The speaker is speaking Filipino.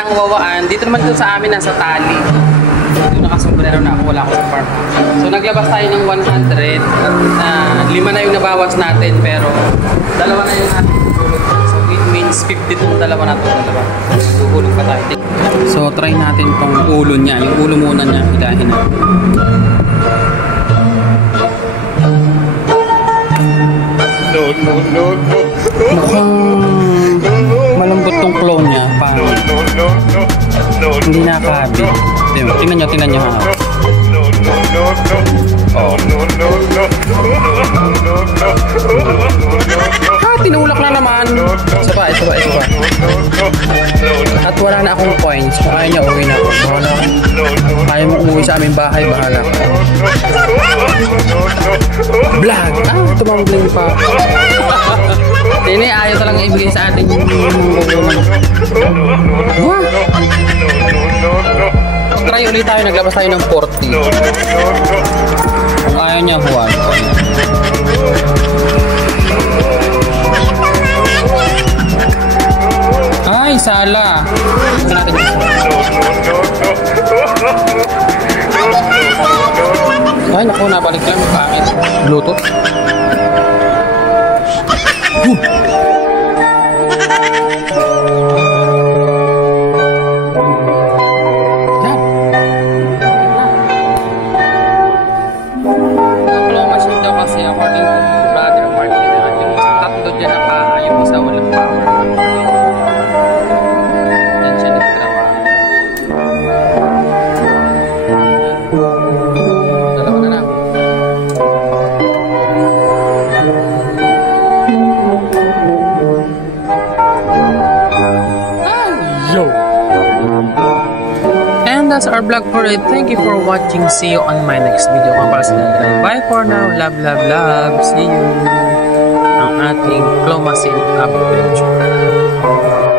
Ang wawaan, dito naman doon sa amin nasa tali. Doon nakasombrero na ako, wala ako sa farm. So naglabas tayo ng 100 na 5 na yung nabawas natin pero dalawa na yung ating hulog. So it means 50 tong dalawa na itong dalawa. Huhulog pa tayo. So try natin tong ulo niya. Yung ulo muna niya, hilahin natin. No. Mukhang malambot tong claw niya. Parang hindi nakakabit. Tingnan nyo ha. Tinulak na naman. Isa pa. At wala na akong points. Kung ayaw niya, uwi na ako. Ayaw mo umuwi sa aming bahay, bahala ka. Vlog! Tumambling pa. Hindi, ayaw talagang ibigay sa atin yung try ulit tayo, naglabas tayo ng 40. Kung ayaw niya, huwag. Ay, sala. Ito natin yung ay, naku, nabalik lang. Pangit. Bluetooth. That's our vlog for it. Thank you for watching. See you on my next video. Bye for now. Love. See you. Ang ating Clomasin adventure.